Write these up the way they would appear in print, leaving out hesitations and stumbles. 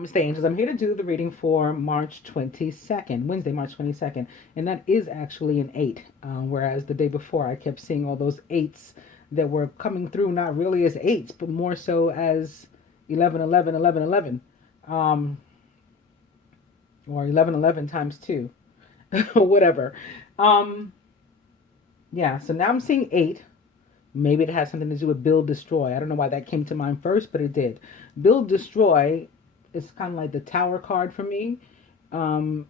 Namaste, angels. I'm here to do the reading for March 22nd, Wednesday, March 22nd, and that is actually an 8, whereas the day before I kept seeing all those 8s that were coming through not really as 8s, but more so as 11, 11, 11, 11, or 11, 11 times 2, or whatever. Um, yeah, so now I'm seeing 8. Maybe it has something to do with build, destroy. I don't know why that came to mind first, but it did. Build, destroy is kind of like the tower card for me. Um,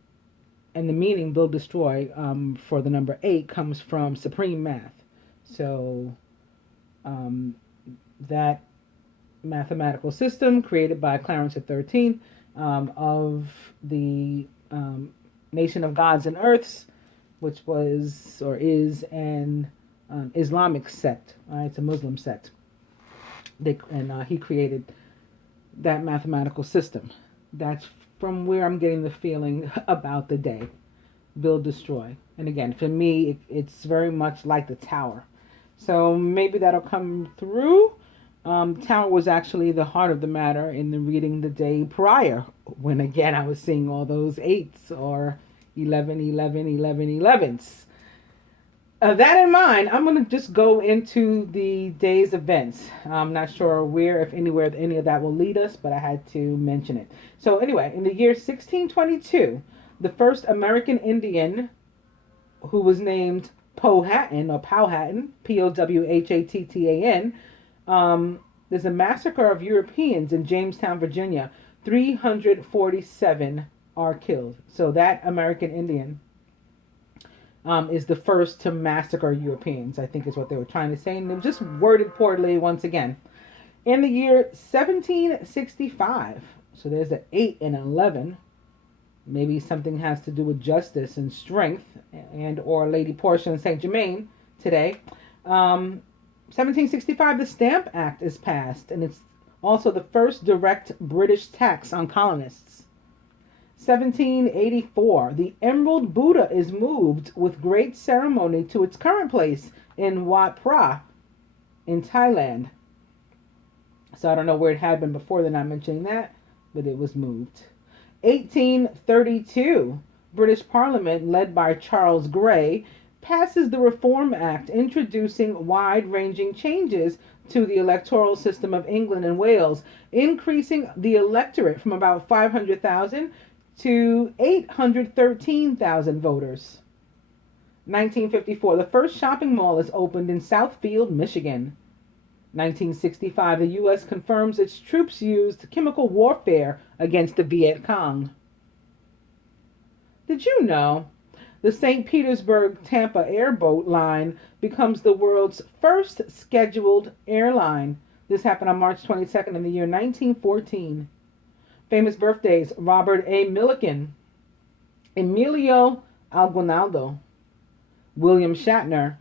and the meaning build, destroy for the number 8 comes from supreme math. So um, that mathematical system created by Clarence the 13th of the nation of gods and earths, which was or is an Islamic sect. Right? It's a Muslim sect. He created that mathematical system. That's from where I'm getting the feeling about the day. Build, destroy. And again, for me, it's very much like the tower. So maybe that'll come through. Tower was actually the heart of the matter in the reading the day prior, when again I was seeing all those 8s or 11, 11, 11, 11s. That in mind, I'm going to just go into the day's events. I'm not sure where, if anywhere, any of that will lead us, but I had to mention it. So anyway, in the year 1622, the first American Indian, who was named Powhatan, or Powhatan, Powhattan, there's a massacre of Europeans in Jamestown, Virginia. 347 are killed. So that American Indian is the first to massacre Europeans, I think is what they were trying to say. And it was just worded poorly once again. In the year 1765, so there's an 8 and an 11. Maybe something has to do with justice and strength, and or Lady Portia and Saint Germain today. 1765, the Stamp Act is passed, and it's also the first direct British tax on colonists. 1784, the Emerald Buddha is moved with great ceremony to its current place in Wat Phra in Thailand. So I don't know where it had been before, they're not mentioning that, but it was moved. 1832, British Parliament, led by Charles Grey, passes the Reform Act, introducing wide-ranging changes to the electoral system of England and Wales, increasing the electorate from about 500,000 to 813,000 voters. 1954, the first shopping mall is opened in Southfield, Michigan. 1965, the U.S. confirms its troops used chemical warfare against the Viet Cong. Did you know the St. Petersburg-Tampa airboat line becomes the world's first scheduled airline? This happened on March 22nd in the year 1914. Famous birthdays: Robert A. Millikan, Emilio Aguinaldo, William Shatner,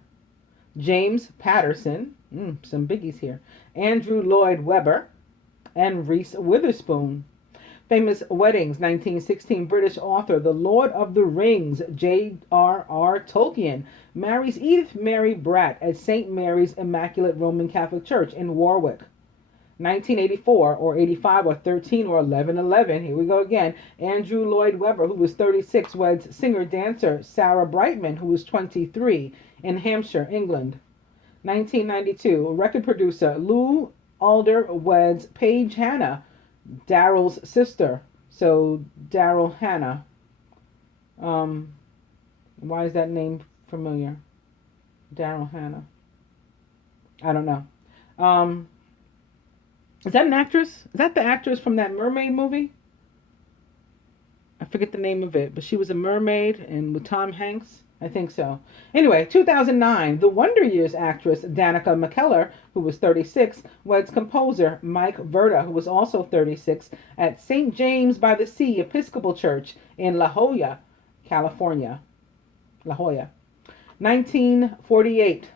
James Patterson, some biggies here, Andrew Lloyd Webber, and Reese Witherspoon. Famous weddings: 1916, British author The Lord of the Rings, J.R.R. Tolkien, marries Edith Mary Bratt at St. Mary's Immaculate Roman Catholic Church in Warwick. 1984, or 85, or 13, or 1111, here we go again. Andrew Lloyd Webber, who was 36, weds singer-dancer Sarah Brightman, who was 23, in Hampshire, England. 1992, record producer Lou Alder weds Paige Hannah, Daryl's sister. So Daryl Hannah. Why is that name familiar? Daryl Hannah. I don't know. Is that an actress? Is that the actress from that mermaid movie? I forget the name of it, but she was a mermaid and with Tom Hanks. I think so. Anyway, 2009, the Wonder Years actress Danica McKellar, who was 36, weds composer Mike Verda, who was also 36, at St. James by the Sea Episcopal Church in La Jolla, California. La Jolla. 1948,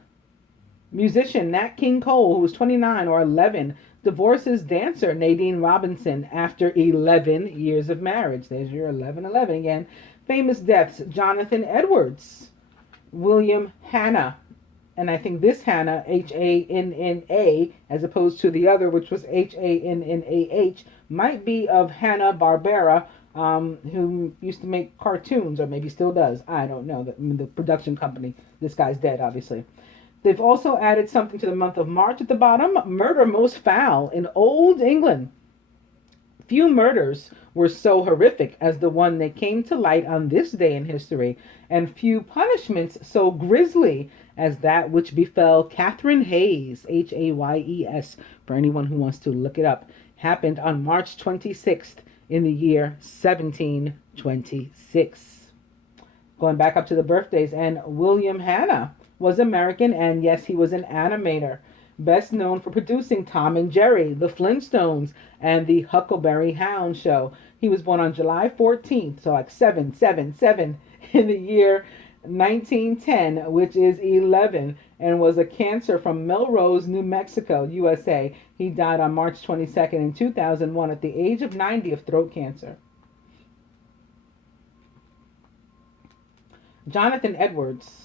musician Nat King Cole, who was 29 or 11, divorces dancer Nadine Robinson after 11 years of marriage. There's your 1111 again. Famous deaths: Jonathan Edwards, William Hanna, And I think this Hannah, Hanna, as opposed to the other, which was Hannah, might be of Hanna-Barbera, who used to make cartoons, or maybe still does. I don't know. The production company. This guy's dead, obviously. They've also added something to the month of March at the bottom. Murder most foul in Old England. Few murders were so horrific as the one that came to light on this day in history, and few punishments so grisly as that which befell Catherine Hayes, Hayes, for anyone who wants to look it up, happened on March 26th in the year 1726. Going back up to the birthdays, and William Hanna was American, and yes, he was an animator, best known for producing Tom and Jerry, The Flintstones, and the Huckleberry Hound show. He was born on July 14th, so like 777, in the year 1910, which is 11, and was a cancer from Melrose, New Mexico, USA. He died on March 22nd in 2001 at the age of 90 of throat cancer. Jonathan Edwards.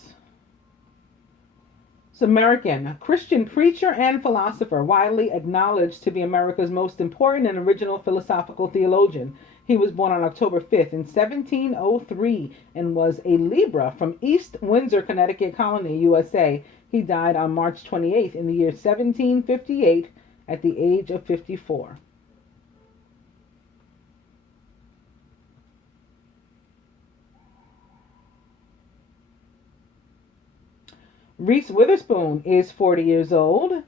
American, a Christian preacher and philosopher, widely acknowledged to be America's most important and original philosophical theologian. He was born on October 5th in 1703 and was a Libra from East Windsor, Connecticut colony, USA. He died on March 28th in the year 1758 at the age of 54. Reese Witherspoon is 40 years old.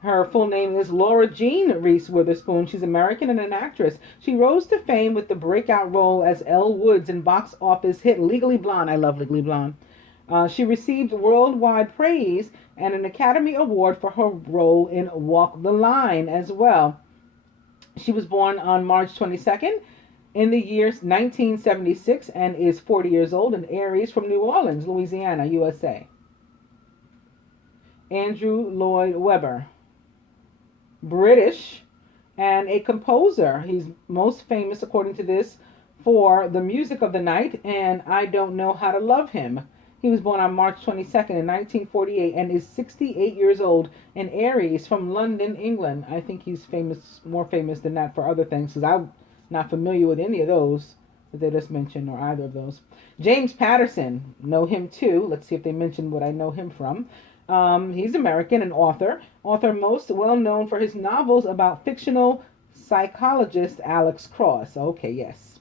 Her full name is Laura Jean Reese Witherspoon. She's American and an actress. She rose to fame with the breakout role as Elle Woods in box office hit Legally Blonde. I love Legally Blonde. She received worldwide praise and an Academy Award for her role in Walk the Line as well. She was born on March 22nd in the year 1976 and is 40 years old, and Aries from New Orleans, Louisiana, USA. Andrew Lloyd Webber, British and a composer. He's most famous, according to this, for The Music of the Night and I Don't Know How to Love Him. He was born on March 22nd in 1948 and is 68 years old, and Aries from London, England. I think he's famous, more famous than that for other things, because I'm not familiar with any of those that they just mentioned, or either of those. James Patterson, know him too. Let's see if they mention what I know him from. He's American, an author most well known for his novels about fictional psychologist Alex Cross. Okay, yes.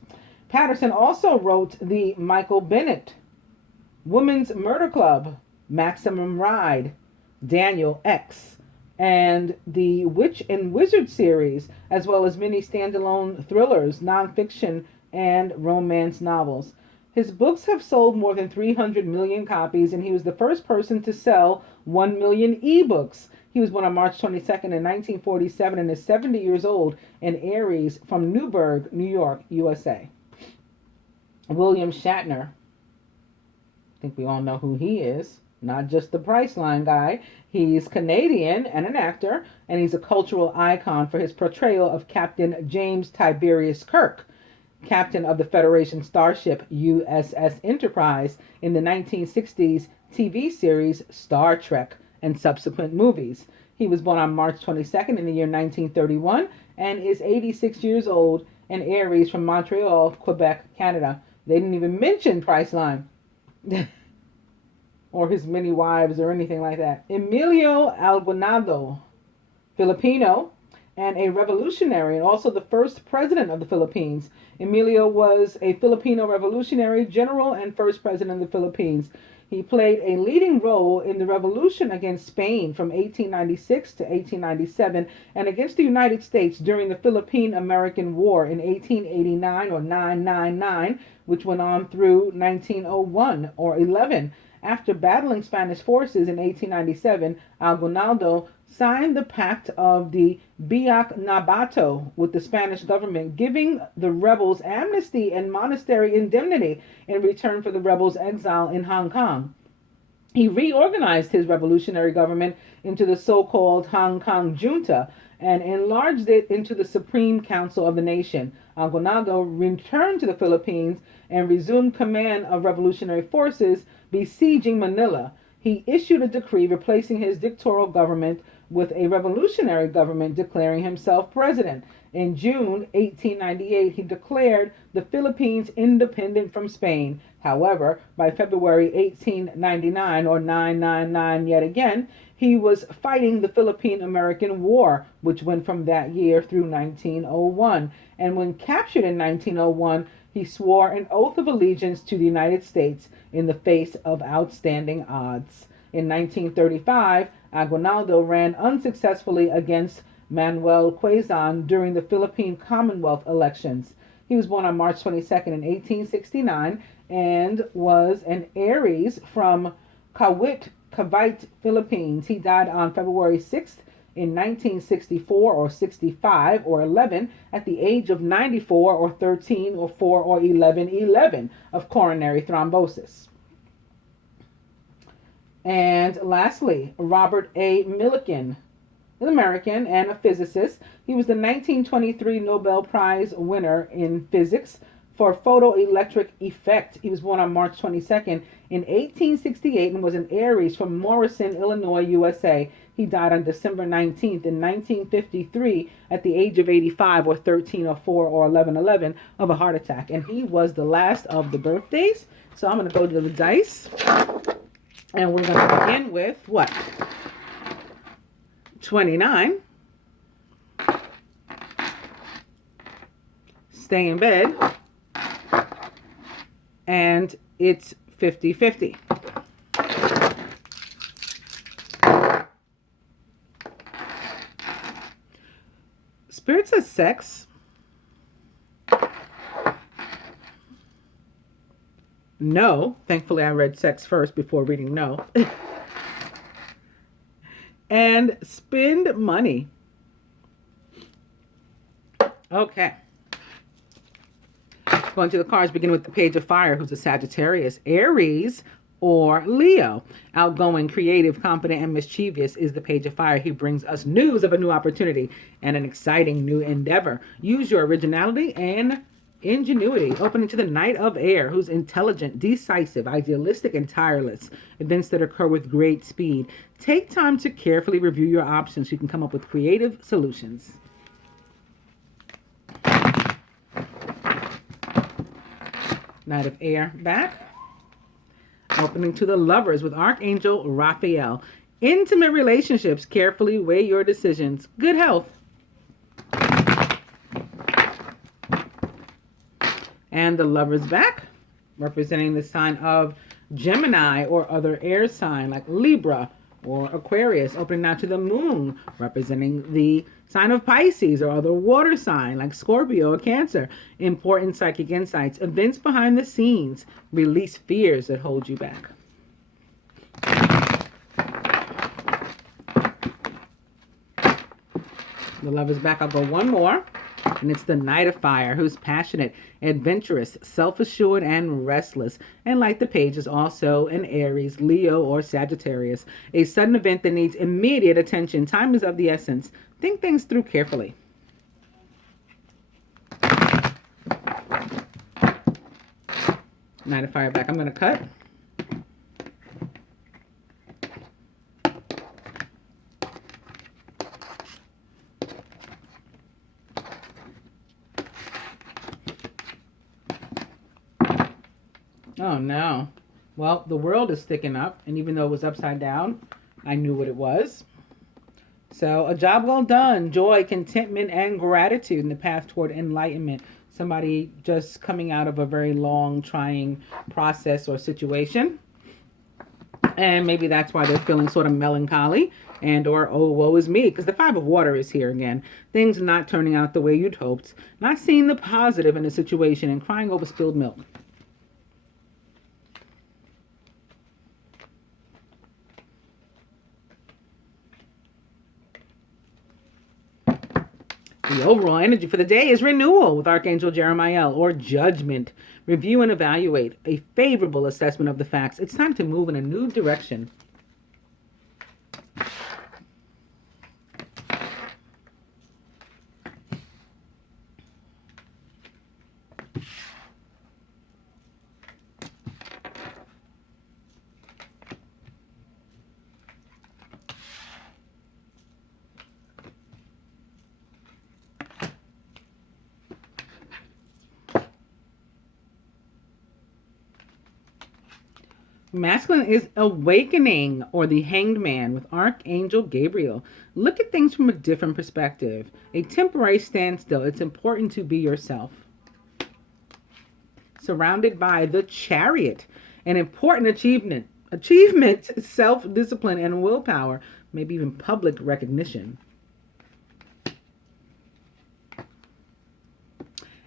Patterson also wrote the Michael Bennett Women's Murder Club, Maximum Ride, Daniel X, and the Witch and Wizard series, as well as many standalone thrillers, nonfiction, and romance novels. His books have sold more than 300 million copies, and he was the first person to sell 1 million ebooks. He was born on March 22nd in 1947 and is 70 years old, and Aries from Newburgh, New York, USA. William Shatner. I think we all know who he is. Not just the Priceline guy. He's Canadian and an actor, and he's a cultural icon for his portrayal of Captain James Tiberius Kirk, captain of the Federation starship USS Enterprise in the 1960s TV series Star Trek and subsequent movies. He was born on March 22nd in the year 1931 and is 86 years old, and Aries from Montreal, Quebec, Canada. They didn't even mention Priceline or his many wives or anything like that. Emilio Aguinaldo, Filipino, and a revolutionary, and also the first president of the Philippines. Emilio was a Filipino revolutionary general and first president of the Philippines. He played a leading role in the revolution against Spain from 1896 to 1897 and against the United States during the Philippine-American War in 1889 or 999, which went on through 1901 or 11. After battling Spanish forces in 1897, Aguinaldo signed the Pact of the Biak Nabato with the Spanish government, giving the rebels amnesty and monastery indemnity in return for the rebels' exile in Hong Kong. He reorganized his revolutionary government into the so-called Hong Kong Junta and enlarged it into the Supreme Council of the nation. Aguinaldo returned to the Philippines and resumed command of revolutionary forces besieging Manila. He issued a decree replacing his dictatorial government with a revolutionary government, declaring himself president. In June 1898, he declared the Philippines independent from Spain. However, by February 1899, or 999 yet again, he was fighting the Philippine-American War, which went from that year through 1901. And when captured in 1901, he swore an oath of allegiance to the United States in the face of outstanding odds. In 1935, Aguinaldo ran unsuccessfully against Manuel Quezon during the Philippine Commonwealth elections. He was born on March 22nd in 1869 and was an Aries from Cavite, Philippines. He died on February 6th in 1964 or 65 or 11 at the age of 94 or 13 or 4 or 11 of coronary thrombosis. And lastly, Robert A. Millikan, an American and a physicist. He was the 1923 Nobel Prize winner in physics for photoelectric effect. He was born on March 22nd in 1868 and was an Aries from Morrison, Illinois, USA. He died on December 19th in 1953 at the age of 85 or 13 or 4 or 11 of a heart attack. And he was the last of the birthdays. So I'm going to go to the dice. And we're going to begin with what? 29. Stay in bed. And it's 50-50. Spirit says sex. No. Thankfully, I read sex first before reading no. And spend money. Okay. Going to the cards, begin with the Page of Fire, who's a Sagittarius, Aries, or Leo. Outgoing, creative, confident, and mischievous is the Page of Fire. He brings us news of a new opportunity and an exciting new endeavor. Use your originality and ingenuity. Opening to the Knight of Air, who's intelligent, decisive, idealistic, and tireless. Events that occur with great speed. Take time to carefully review your options so you can come up with creative solutions. Knight of Air back. Opening to the Lovers with Archangel Raphael. Intimate relationships. Carefully weigh your decisions. Good health. And the Lovers back, representing the sign of Gemini or other air sign like Libra or Aquarius. Opening now to the Moon, representing the sign of Pisces or other water sign like Scorpio or Cancer. Important psychic insights, events behind the scenes, release fears that hold you back. The Lovers back, I'll go one more. And it's the Knight of Fire, who's passionate, adventurous, self-assured, and restless. And like the Page, is also an Aries, Leo, or Sagittarius. A sudden event that needs immediate attention. Time is of the essence. Think things through carefully. Knight of Fire back. I'm going to cut. Oh no. Well, the world is sticking up, and even though it was upside down, I knew what it was. So, a job well done, joy, contentment, and gratitude in the path toward enlightenment. Somebody just coming out of a very long, trying process or situation. And maybe that's why they're feeling sort of melancholy and or, oh, woe is me, because the Five of Water is here again. Things not turning out the way you'd hoped, not seeing the positive in the situation, and crying over spilled milk. The overall energy for the day is renewal with Archangel Jeremiah, or judgment. Review and evaluate. A favorable assessment of the facts. It's time to move in a new direction. Masculine is awakening, or the hanged man with Archangel Gabriel. Look at things from a different perspective. A temporary standstill. It's important to be yourself. Surrounded by the Chariot, an important achievement, self-discipline and willpower, maybe even public recognition.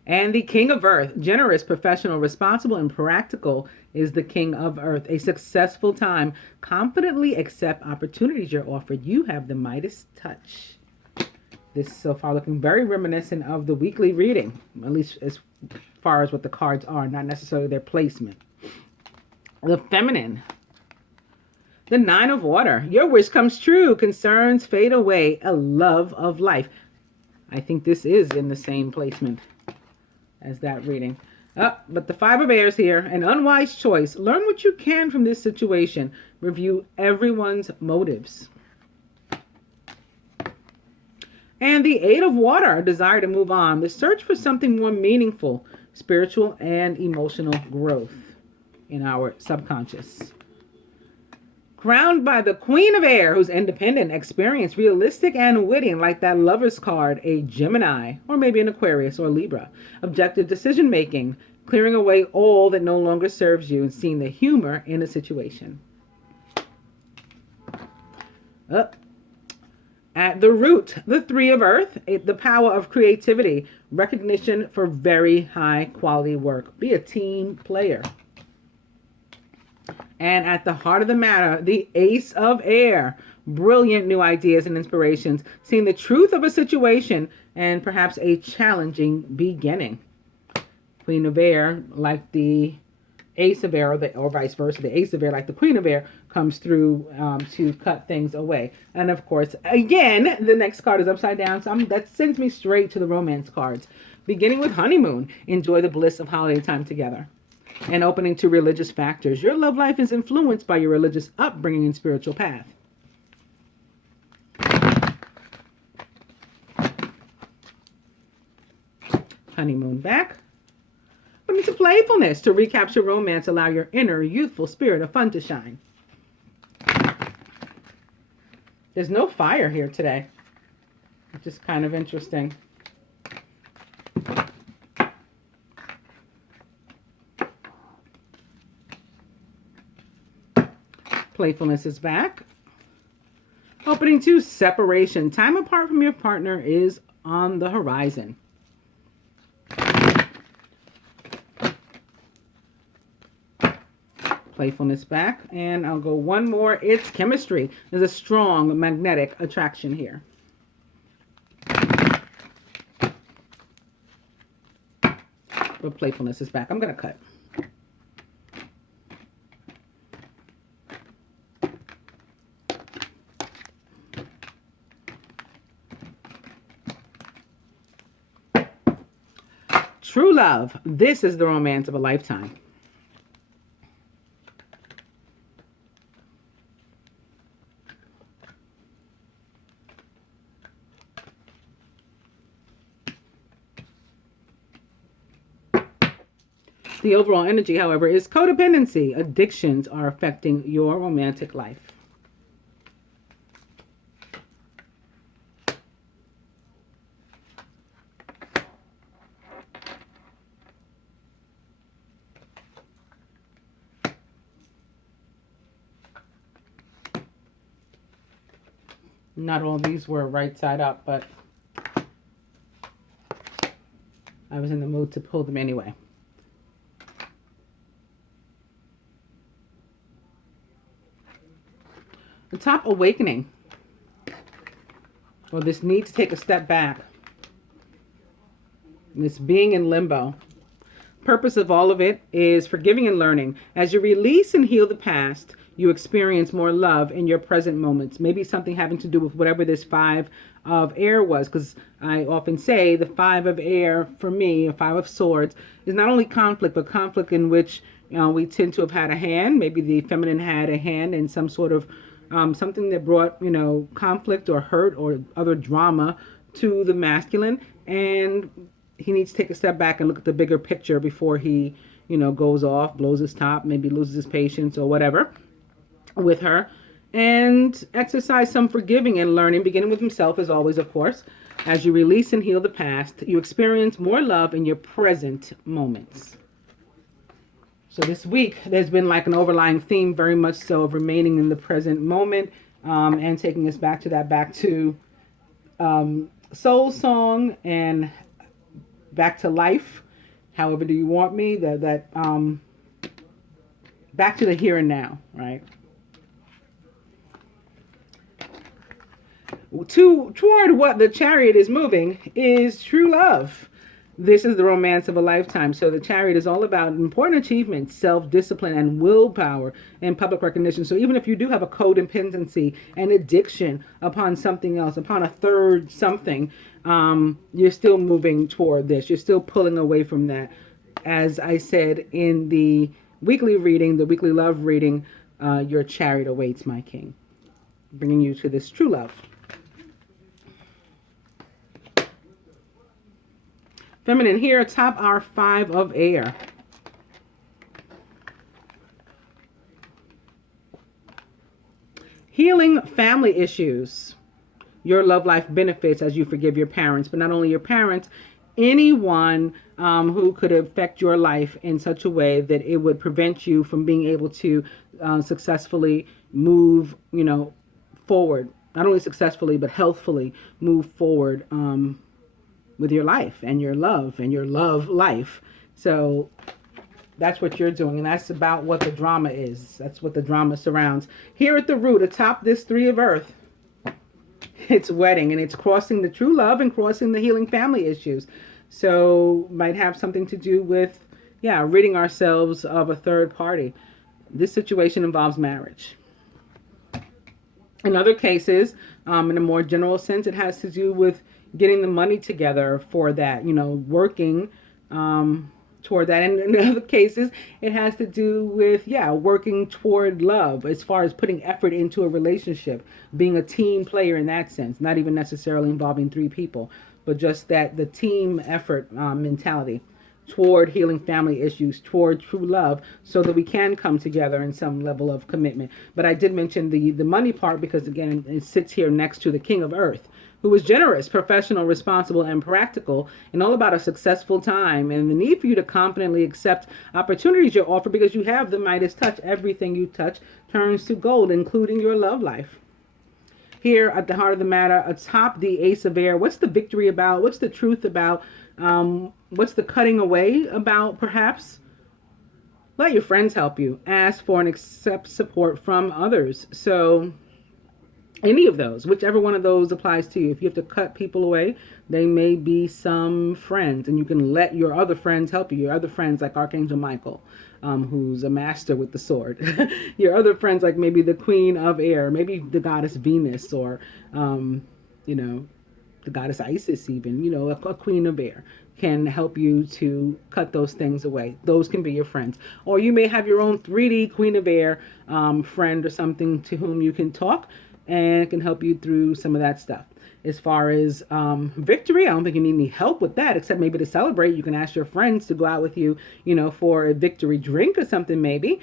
And the King of Earth, generous, professional, responsible, and practical, is the King of Earth. A successful time. Confidently accept opportunities you're offered. You have the Midas touch. This so far looking very reminiscent of the weekly reading, at least as far as what the cards are, not necessarily their placement. The Feminine. The Nine of Water. Your wish comes true. Concerns fade away. A love of life. I think this is in the same placement as that reading. But the Five of Airs here, an unwise choice. Learn what you can from this situation. Review everyone's motives. And the Eight of Water, a desire to move on. The search for something more meaningful, spiritual and emotional growth in our subconscious. Crowned by the Queen of Air, who's independent, experienced, realistic, and witty, and like that Lover's card, a Gemini, or maybe an Aquarius or Libra. Objective decision-making, clearing away all that no longer serves you and seeing the humor in a situation. At the root, the Three of Earth, the power of creativity, recognition for very high quality work. Be a team player. And at the heart of the matter, the Ace of Air, brilliant new ideas and inspirations, seeing the truth of a situation and perhaps a challenging beginning. Queen of Air, like the Ace of Air, or vice versa, the Ace of Air, like the Queen of Air, comes through to cut things away. And of course, again, the next card is upside down, so that sends me straight to the romance cards. Beginning with honeymoon, enjoy the bliss of holiday time together. And opening to religious factors. Your love life is influenced by your religious upbringing and spiritual path. Honeymoon back. Put into playfulness to recapture romance. Allow your inner youthful spirit of fun to shine. There's no fire here today, which is kind of interesting. Playfulness is back. Opening to separation. Time apart from your partner is on the horizon. Playfulness back. And I'll go one more. It's chemistry. There's a strong magnetic attraction here. But playfulness is back. I'm going to cut. True love. This is the romance of a lifetime. The overall energy, however, is codependency. Addictions are affecting your romantic life. Not all these were right side up, but I was in the mood to pull them anyway. The top, awakening, or this need to take a step back, and this being in limbo. Purpose of all of it is forgiving and learning. As you release and heal the past, you experience more love in your present moments. Maybe something having to do with whatever this Five of Air was, because I often say the Five of Air, for me, a Five of Swords, is not only conflict, but conflict in which we tend to have had a hand. Maybe the feminine had a hand in some sort of something that brought, conflict or hurt or other drama to the masculine. And he needs to take a step back and look at the bigger picture before he, goes off, blows his top, maybe loses his patience or whatever with her, and exercise some forgiving and learning, beginning with himself as always, of course. As you release and heal the past, you experience more love in your present moments. So this week, there's been like an overlying theme, very much so, of remaining in the present moment, and taking us back to soul song and back to life. However do you want me? That back to the here and now, right? Toward what the chariot is moving is true love. This is the romance of a lifetime. So the chariot is all about important achievements, self-discipline, and willpower and public recognition. So even if you do have a codependency and addiction upon something else, upon a third something, you're still moving toward this. You're still pulling away from that. As I said in the weekly reading, the weekly love reading, your chariot awaits, my king, bringing you to this true love. Feminine here atop our 5 of air. Healing family issues. Your love life benefits as you forgive your parents, but not only your parents, anyone who could affect your life in such a way that it would prevent you from being able to successfully move, forward. Not only successfully, but healthfully move forward with your life and your love life. So that's what you're doing, and that's about what the drama is. That's what the drama surrounds. Here at the root, atop this 3 of earth, it's wedding, and it's crossing the true love and crossing the healing family issues. So might have something to do with, ridding ourselves of a third party. This situation involves marriage. In other cases, in a more general sense, it has to do with getting the money together for that, working toward that. And in other cases, it has to do with, working toward love as far as putting effort into a relationship, being a team player in that sense, not even necessarily involving 3 people, but just that the team effort mentality toward healing family issues, toward true love, so that we can come together in some level of commitment. But I did mention the money part because, again, it sits here next to the King of Earth, who is generous, professional, responsible, and practical, and all about a successful time, and the need for you to confidently accept opportunities you're offered because you have the Midas touch. Everything you touch turns to gold, including your love life. Here at the heart of the matter, atop the Ace of Air, what's the victory about? What's the truth about? What's the cutting away about, perhaps? Let your friends help you. Ask for and accept support from others. So any of those, whichever one of those applies to you. If you have to cut people away, they may be some friends, and you can let your other friends help you. Your other friends like Archangel Michael, who's a master with the sword. Your other friends like maybe the Queen of Air, maybe the goddess Venus, or, the goddess Isis even, a Queen of Air can help you to cut those things away. Those can be your friends. Or you may have your own 3D Queen of Air friend or something to whom you can talk and can help you through some of that stuff. As far as victory, I don't think you need any help with that, except maybe to celebrate. You can ask your friends to go out with you, for a victory drink or something maybe.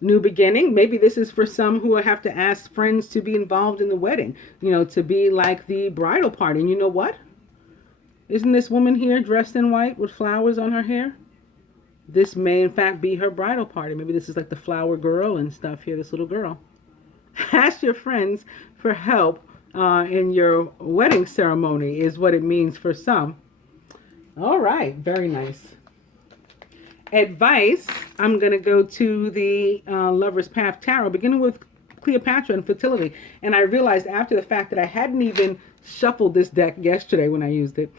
New beginning. Maybe this is for some who have to ask friends to be involved in the wedding, to be like the bridal party. And you know what? Isn't this woman here dressed in white with flowers on her hair? This may, in fact, be her bridal party. Maybe this is like the flower girl and stuff here, this little girl. Ask your friends for help in your wedding ceremony is what it means for some. All right, very nice. Advice, I'm going to go to the Lover's Path Tarot, beginning with Cleopatra and fertility. And I realized after the fact that I hadn't even shuffled this deck yesterday when I used it.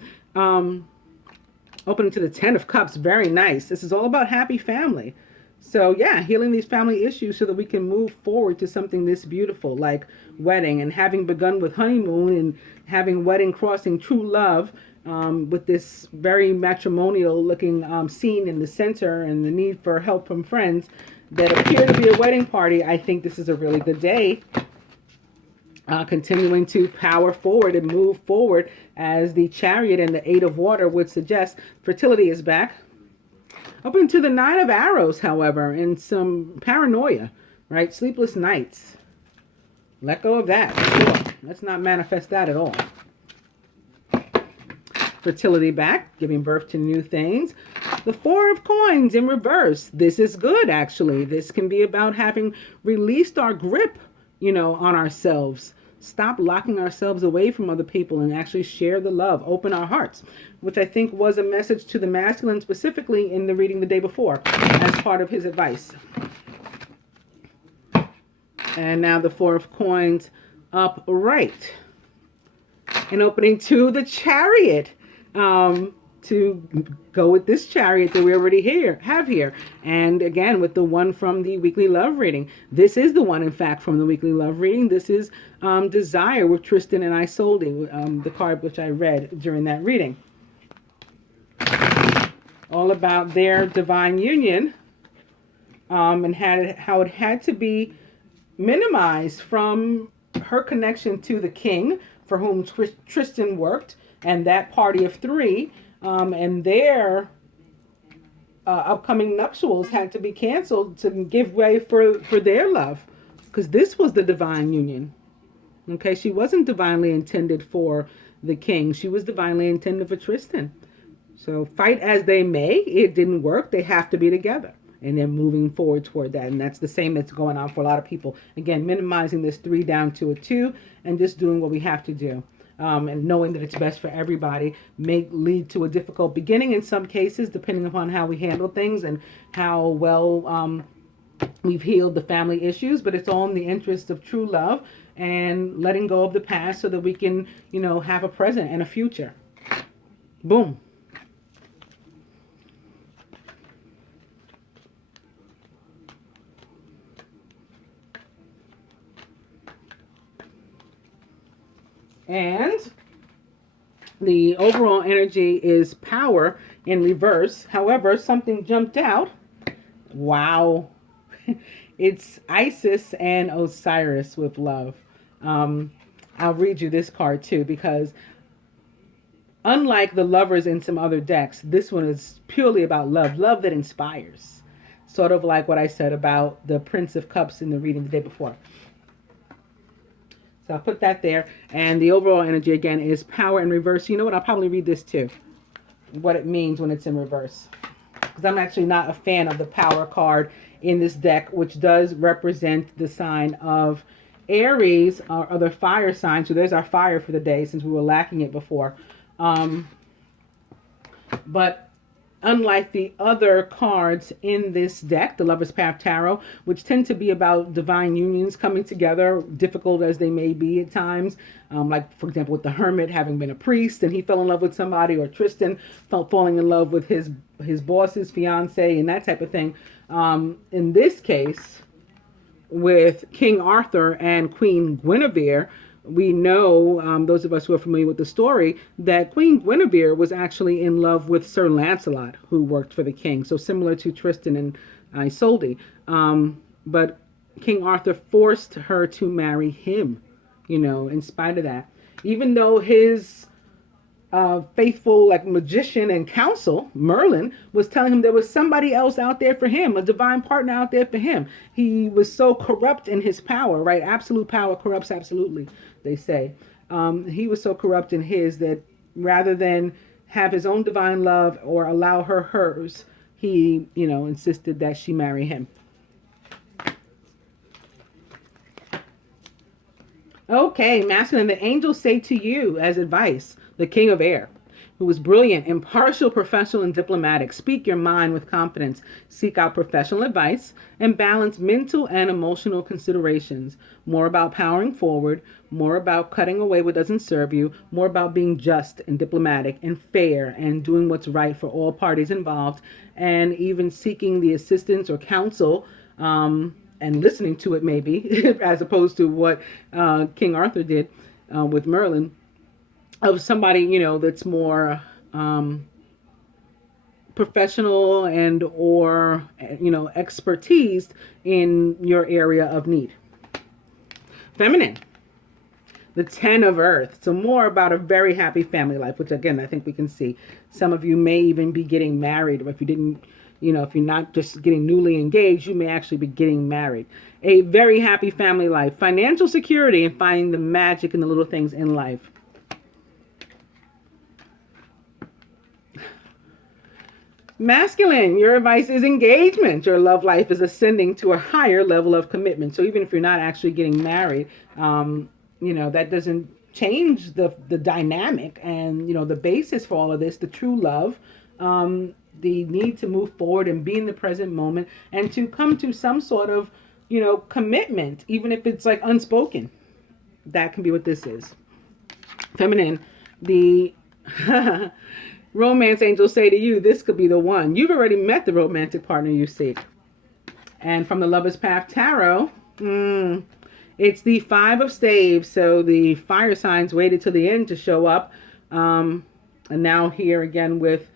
Opening to the 10 of Cups, very nice. This is all about happy family. So healing these family issues so that we can move forward to something this beautiful like wedding, and having begun with honeymoon and having wedding crossing true love with this very matrimonial looking scene in the center and the need for help from friends that appear to be a wedding party. I think this is a really good day continuing to power forward and move forward, as the Chariot and the Eight of Water would suggest. Fertility is back. Up into the Nine of Arrows, however, and some paranoia, right? Sleepless nights. Let go of that. Sure. Let's not manifest that at all. Fertility back, giving birth to new things. The Four of Coins in reverse. This is good, actually. This can be about having released our grip, on ourselves. Stop locking ourselves away from other people and actually share the love. Open our hearts, which I think was a message to the masculine specifically in the reading the day before as part of his advice. And now the Four of Coins upright. And opening to the Chariot. To go with this Chariot that we already have here. And again, with the one from the weekly love reading. This is the one, in fact, from the weekly love reading. This is Desire with Tristan and Isolde, the card which I read during that reading. All about their divine union, and how it had to be minimized from her connection to the king, for whom Tristan worked, and that party of three, and their upcoming nuptials had to be canceled to give way for their love, because this was the divine union. Okay, she wasn't divinely intended for the king. She was divinely intended for Tristan. So fight as they may, it didn't work. They have to be together. And they're moving forward toward that. And that's the same that's going on for a lot of people. Again, minimizing this 3 down to a 2 and just doing what we have to do. And knowing that it's best for everybody may lead to a difficult beginning in some cases, depending upon how we handle things and how well we've healed the family issues. But it's all in the interest of true love and letting go of the past so that we can, have a present and a future. Boom. And the overall energy is power in reverse. However, something jumped out. Wow. It's Isis and Osiris with love. I'll read you this card too, because unlike the lovers in some other decks, this one is purely about love. Love that inspires. Sort of like what I said about the Prince of Cups in the reading the day before. So I'll put that there. And the overall energy, again, is power in reverse. You know what? I'll probably read this too. What it means when it's in reverse. Because I'm actually not a fan of the power card in this deck, which does represent the sign of Aries, or other fire sign. So there's our fire for the day, since we were lacking it before. But unlike the other cards in this deck, the Lover's Path Tarot, which tend to be about divine unions coming together, difficult as they may be at times, like, for example, with the Hermit having been a priest and he fell in love with somebody, or Tristan falling in love with his boss's fiance and that type of thing. In this case, with King Arthur and Queen Guinevere, we know, those of us who are familiar with the story, that Queen Guinevere was actually in love with Sir Lancelot, who worked for the king. So similar to Tristan and Isolde. But King Arthur forced her to marry him, in spite of that. Even though his faithful magician and counsel, Merlin, was telling him there was somebody else out there for him, a divine partner out there for him. He was so corrupt in his power, right? Absolute power corrupts absolutely, they say. He was so corrupt in his that rather than have his own divine love or allow her hers, he, insisted that she marry him. Okay, masculine, the angels say to you as advice, the King of Air, who is brilliant, impartial, professional, and diplomatic. Speak your mind with confidence. Seek out professional advice and balance mental and emotional considerations. More about powering forward, more about cutting away what doesn't serve you, more about being just and diplomatic and fair and doing what's right for all parties involved, and even seeking the assistance or counsel and listening to it maybe, as opposed to what King Arthur did with Merlin, of somebody, that's more professional and or, expertise in your area of need. Feminine. the 10 of earth. So more about a very happy family life, which again, I think we can see. Some of you may even be getting married, or if you didn't, if you're not just getting newly engaged, you may actually be getting married. A very happy family life, financial security, and finding the magic in the little things in life. Masculine, your advice is engagement. Your love life is ascending to a higher level of commitment. So even if you're not actually getting married, that doesn't change the dynamic and, the basis for all of this, the true love, the need to move forward and be in the present moment and to come to some sort of, commitment, even if it's like unspoken. That can be what this is. Feminine, the romance angels say to you, this could be the one. You've already met the romantic partner you seek. And from the Lover's Path Tarot, it's the 5 of staves. So the fire signs waited till the end to show up. And now here again with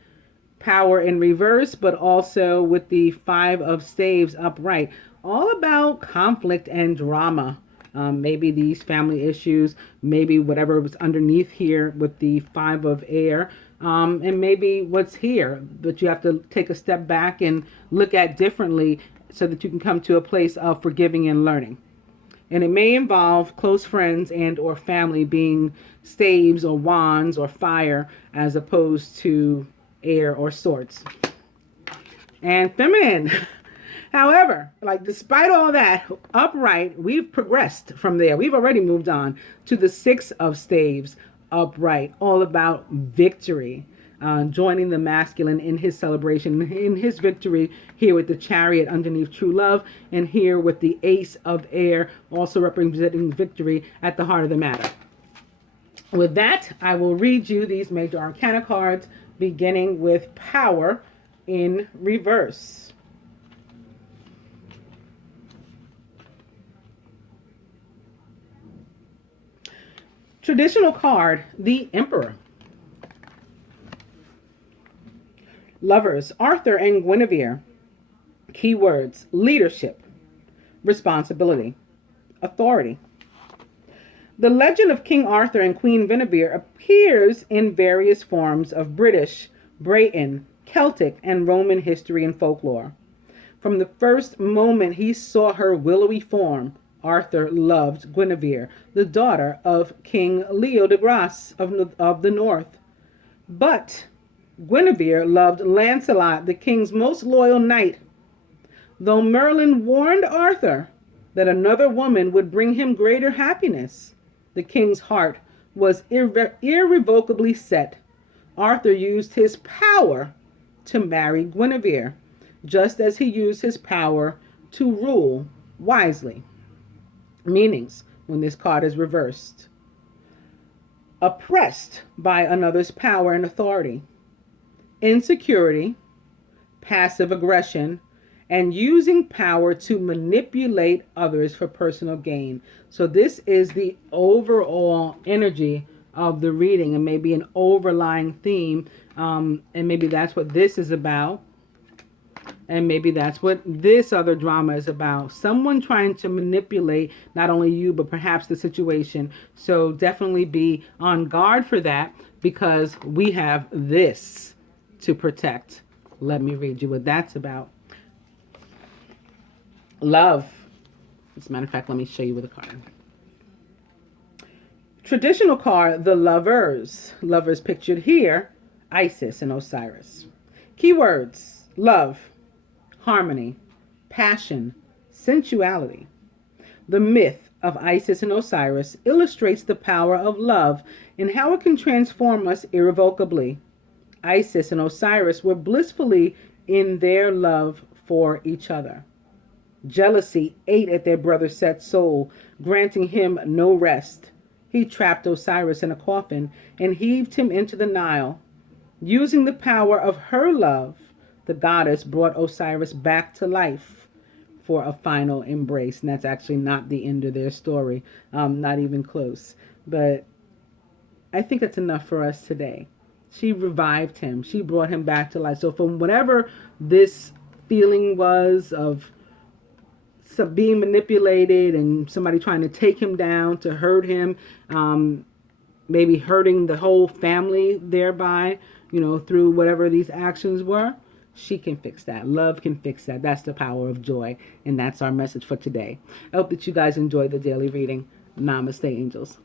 power in reverse, but also with the 5 of staves upright. All about conflict and drama. Maybe these family issues, maybe whatever was underneath here with the 5 of air. And maybe what's here, but you have to take a step back and look at differently so that you can come to a place of forgiving and learning. And it may involve close friends and or family being staves or wands or fire as opposed to air or swords. And feminine. However, despite all that, upright, we've progressed from there. We've already moved on to the 6 of staves, upright, all about victory, joining the masculine in his celebration, in his victory here with the chariot underneath true love, and here with the ace of air, also representing victory at the heart of the matter. With that, I will read you these major arcana cards, beginning with power in reverse. Traditional card, the Emperor. Lovers, Arthur and Guinevere. Keywords, leadership, responsibility, authority. The legend of King Arthur and Queen Guinevere appears in various forms of British, Breton, Celtic, and Roman history and folklore. From the first moment he saw her willowy form, Arthur loved Guinevere, the daughter of King Leo de Grasse of the North. But Guinevere loved Lancelot, the king's most loyal knight. Though Merlin warned Arthur that another woman would bring him greater happiness, the king's heart was irrevocably set. Arthur used his power to marry Guinevere, just as he used his power to rule wisely. Meanings when this card is reversed: oppressed by another's power and authority, insecurity, passive aggression, and using power to manipulate others for personal gain. So this is the overall energy of the reading, and maybe an overlying theme, and maybe that's what this is about. And maybe that's what this other drama is about. Someone trying to manipulate not only you, but perhaps the situation. So definitely be on guard for that, because we have this to protect. Let me read you what that's about. Love. As a matter of fact, let me show you with a card. Traditional card, the Lovers. Lovers pictured here, Isis and Osiris. Keywords: love, harmony, passion, sensuality. The myth of Isis and Osiris illustrates the power of love and how it can transform us irrevocably. Isis and Osiris were blissfully in their love for each other. Jealousy ate at their brother Set's soul, granting him no rest. He trapped Osiris in a coffin and heaved him into the Nile. Using the power of her love, the goddess brought Osiris back to life for a final embrace. And that's actually not the end of their story, not even close. But I think that's enough for us today. She revived him. She brought him back to life. So from whatever this feeling was of being manipulated and somebody trying to take him down, to hurt him, maybe hurting the whole family thereby, through whatever these actions were. She can fix that. Love can fix that. That's the power of joy. And that's our message for today. I hope that you guys enjoy the daily reading. Namaste, angels.